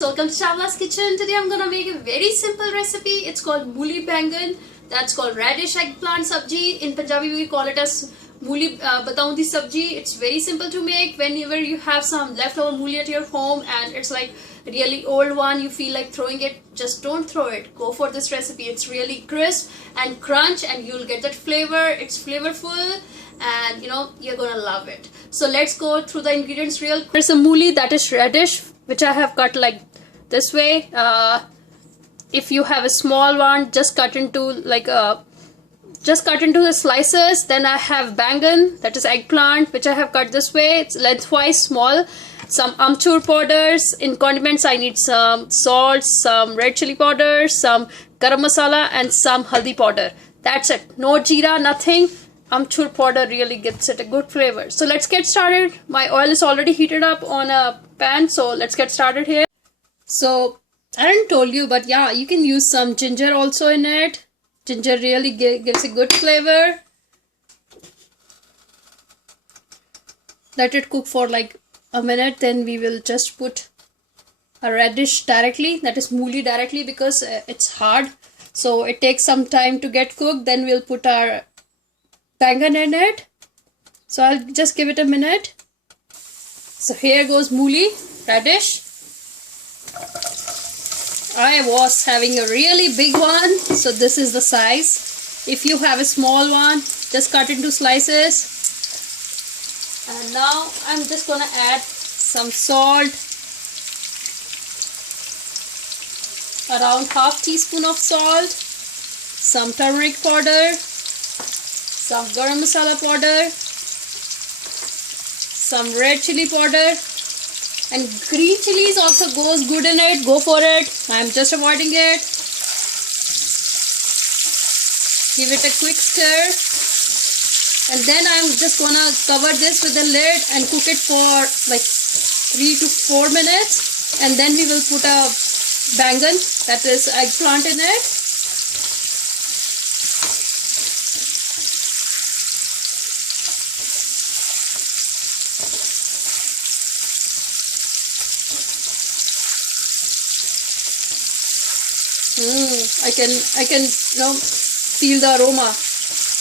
Welcome to Shavla's Kitchen. Today I'm gonna make a very simple recipe. It's called Mooli Bangan. That's called radish eggplant sabji. In Punjabi we call it as Mooli Bataundi sabji. It's very simple to make. Whenever you have some leftover mooli at your home and it's like a really old one, you feel like throwing it, just don't throw it. Go for this recipe. It's really crisp and crunch and you'll get that flavor. It's flavorful and you're gonna love it. So let's go through the ingredients real quick. There's some mooli, that is radish, which I have cut like this way. If you have a small one, just cut into the slices. Then I have bangan, that is eggplant, which I have cut this way. It's lengthwise small. Some amchur powders. In condiments I need some salt, some red chili powder, some garam masala and some haldi powder. That's it. No jeera, nothing. Amchur powder really gives it a good flavor. So let's get started. My oil is already heated up on a pan, so let's get started here. So I didn't told you, but yeah, you can use some ginger also in it. Ginger really gives a good flavor. Let it cook for like a minute, then we will just put a radish directly, that is mooli directly, because it's hard, so it takes some time to get cooked. Then we'll put our bangan in it. So I'll just give it a minute. So here goes mooli, radish. I was having a really big one, so this is the size. If you have a small one, just cut into slices. And now I'm just gonna add some salt, around ½ teaspoon of salt, some turmeric powder, some garam masala powder, some red chili powder, and green chilies also goes good in it. Go for it. I'm just avoiding it. Give it a quick stir. And then I'm just gonna cover this with a lid and cook it for like 3 to 4 minutes. And then we will put a bangan, that is eggplant, in it. I can feel the aroma.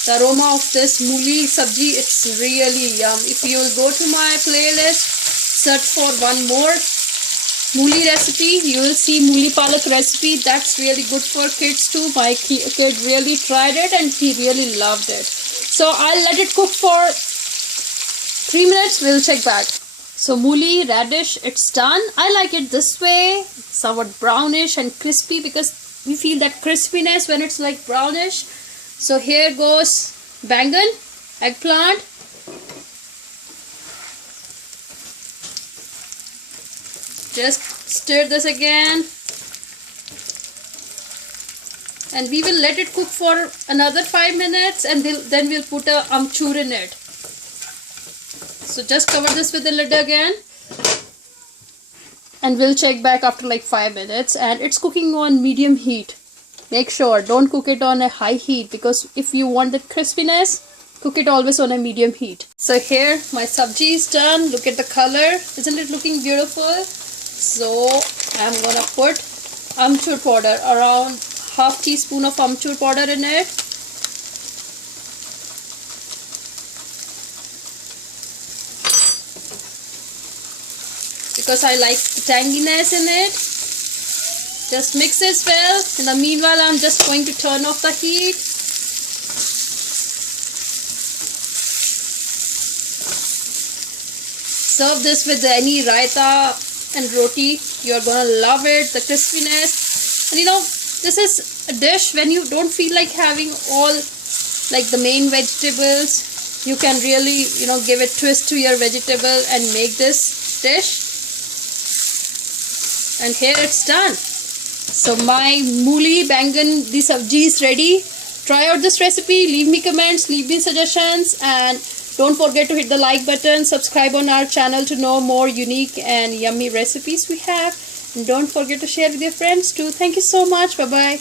The aroma of this mooli sabji, it's really yum. If you will go to my playlist, search for one more mooli recipe, you will see mooli palak recipe. That's really good for kids too. My kid really tried it and he really loved it. So I'll let it cook for 3 minutes. We'll check back. So mooli, radish, it's done. I like it this way, somewhat brownish and crispy, because we feel that crispiness when it's like brownish. So here goes bangan, eggplant. Just stir this again. And we will let it cook for another 5 minutes, and then we'll put a amchur in it. So just cover this with the lid again. And we'll check back after like 5 minutes, and it's cooking on medium heat. Make sure don't cook it on a high heat, because if you want that crispiness, cook it always on a medium heat. So here my sabji is done. Look at the color. Isn't it looking beautiful? So I'm gonna put amchur powder, around ½ teaspoon of amchur powder in it. Because I like tanginess in it. Just mix this well. In the meanwhile, I'm just going to turn off the heat. Serve this with any raita and roti. You're gonna love it, the crispiness. And this is a dish when you don't feel like having all like the main vegetables. You can really, give a twist to your vegetable and make this dish. And here it's done. So my mooli bangan di sabji is ready. Try out this recipe, leave me comments, leave me suggestions, and don't forget to hit the like button, subscribe on our channel to know more unique and yummy recipes we have, and don't forget to share with your friends too. Thank you so much. Bye bye.